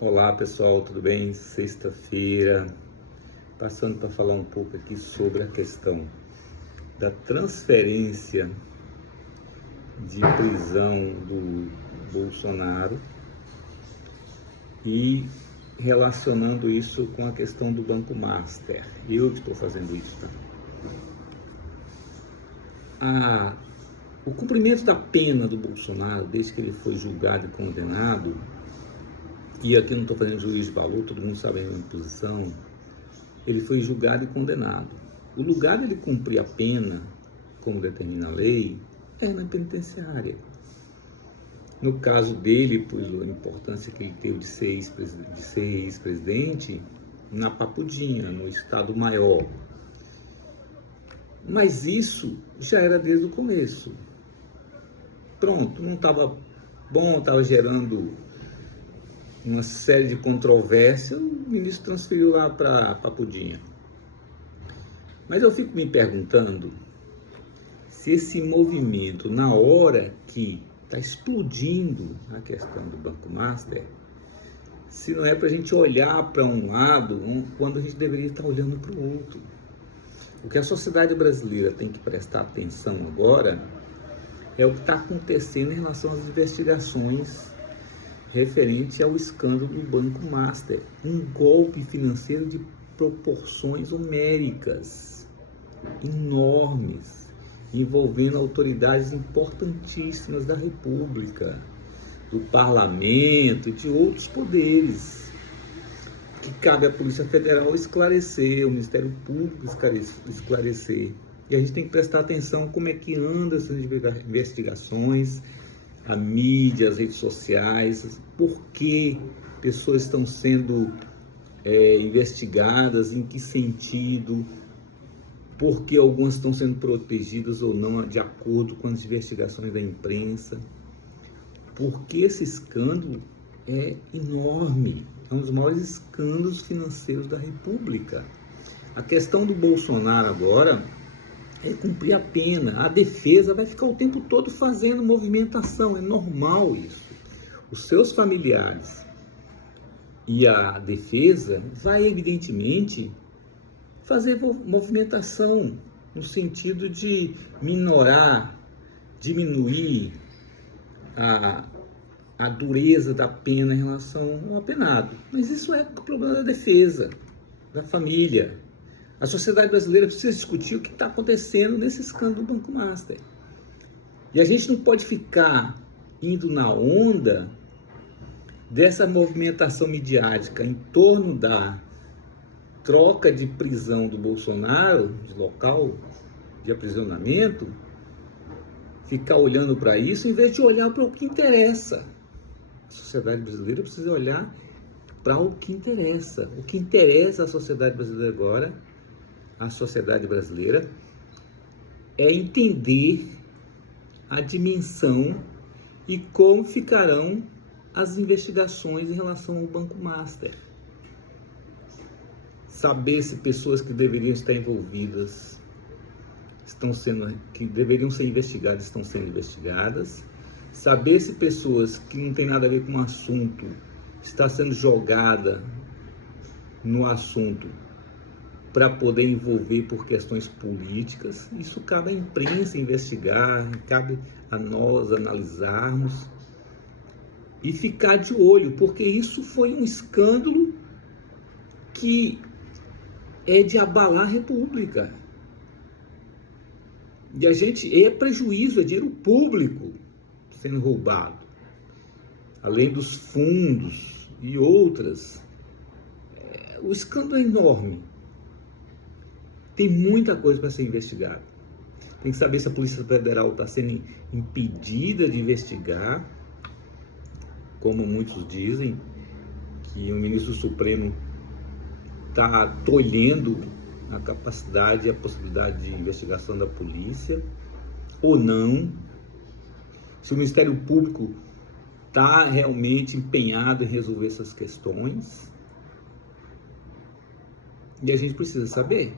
Olá pessoal, tudo bem? Sexta-feira, passando para falar um pouco aqui sobre a questão da transferência de prisão do Bolsonaro e relacionando isso com a questão do Banco Master. Eu que estou fazendo isso, tá? O cumprimento da pena do Bolsonaro, desde que ele foi julgado e condenado, e aqui não estou fazendo juízo de valor, todo mundo sabe a minha posição, ele foi julgado e condenado. O lugar dele cumprir a pena, como determina a lei, é na penitenciária. No caso dele, por a importância que ele teve de ser ex-presidente, na Papudinha, no Estado Maior. Mas isso já era desde o começo. Pronto, não estava bom, estava gerando uma série de controvérsias, o ministro transferiu lá para Papudinha. Mas eu fico me perguntando se esse movimento, na hora que está explodindo a questão do Banco Master, se não é para a gente olhar para um lado quando a gente deveria estar olhando para o outro. O que a sociedade brasileira tem que prestar atenção agora é o que está acontecendo em relação às investigações referente ao escândalo do Banco Master, um golpe financeiro de proporções homéricas, enormes, envolvendo autoridades importantíssimas da República, do Parlamento e de outros poderes, que cabe à Polícia Federal esclarecer, ao Ministério Público esclarecer. E a gente tem que prestar atenção como é que andam essas investigações, a mídia, as redes sociais, por que pessoas estão sendo investigadas, em que sentido, por que algumas estão sendo protegidas ou não de acordo com as investigações da imprensa, porque esse escândalo é enorme, é um dos maiores escândalos financeiros da República. A questão do Bolsonaro agora é cumprir a pena. A defesa vai ficar o tempo todo fazendo movimentação, é normal isso. Os seus familiares e a defesa vai evidentemente fazer movimentação no sentido de minorar, diminuir a dureza da pena em relação ao apenado. Mas isso é o problema da defesa, da família. A sociedade brasileira precisa discutir o que está acontecendo nesse escândalo do Banco Master. E a gente não pode ficar indo na onda dessa movimentação midiática em torno da troca de prisão do Bolsonaro, de local de aprisionamento, ficar olhando para isso em vez de olhar para o que interessa. A sociedade brasileira precisa olhar para o que interessa. O que interessa à sociedade brasileira agora, a sociedade brasileira, é entender a dimensão e como ficarão as investigações em relação ao Banco Master. Saber se pessoas que deveriam estar envolvidas que deveriam ser investigadas estão sendo investigadas. Saber se pessoas que não têm nada a ver com o assunto está sendo jogada no assunto para poder envolver por questões políticas. Isso cabe à imprensa investigar, cabe a nós analisarmos e ficar de olho, porque isso foi um escândalo que é de abalar a República. E a gente é prejuízo, é dinheiro público sendo roubado, além dos fundos e outras. O escândalo é enorme. Tem muita coisa para ser investigada. Tem que saber se a Polícia Federal está sendo impedida de investigar, como muitos dizem, que o ministro Supremo está tolhendo a capacidade e a possibilidade de investigação da polícia, ou não. Se o Ministério Público está realmente empenhado em resolver essas questões. E a gente precisa saber.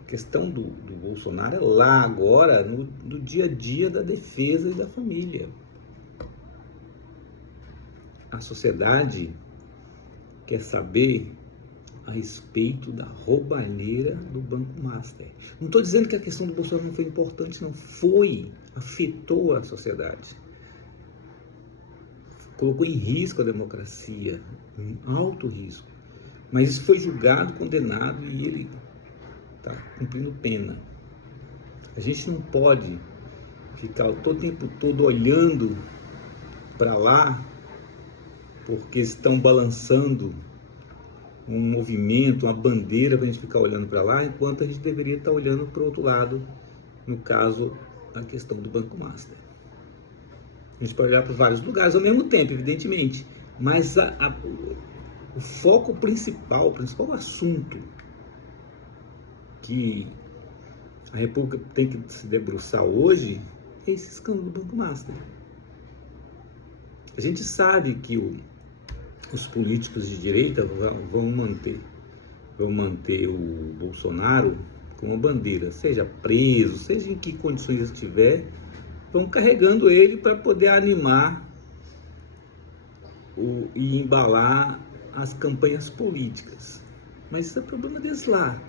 A questão do Bolsonaro é lá agora, no dia a dia da defesa e da família. a sociedade quer saber a respeito da roubalheira do Banco Master. Não estou dizendo que a questão do Bolsonaro não foi importante, não. Foi, afetou a sociedade. Colocou em risco a democracia, em alto risco. Mas isso foi julgado, condenado e ele está cumprindo pena. A gente não pode ficar o tempo todo olhando para lá porque estão balançando um movimento, uma bandeira para a gente ficar olhando para lá, enquanto a gente deveria estar olhando para o outro lado, no caso, a questão do Banco Master. A gente pode olhar para vários lugares ao mesmo tempo, evidentemente, mas o foco principal, o principal assunto que a República tem que se debruçar hoje é esse escândalo do Banco Master. A gente sabe que os políticos de direita vão manter o Bolsonaro como bandeira, seja preso, seja em que condições estiver, vão carregando ele para poder animar e embalar as campanhas políticas. Mas isso é problema deles lá.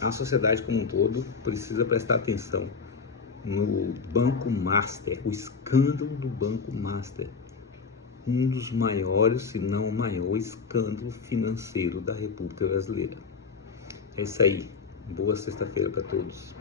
A sociedade como um todo precisa prestar atenção no Banco Master, o escândalo do Banco Master. Um dos maiores, se não o maior escândalo financeiro da República Brasileira. É isso aí. Boa sexta-feira para todos.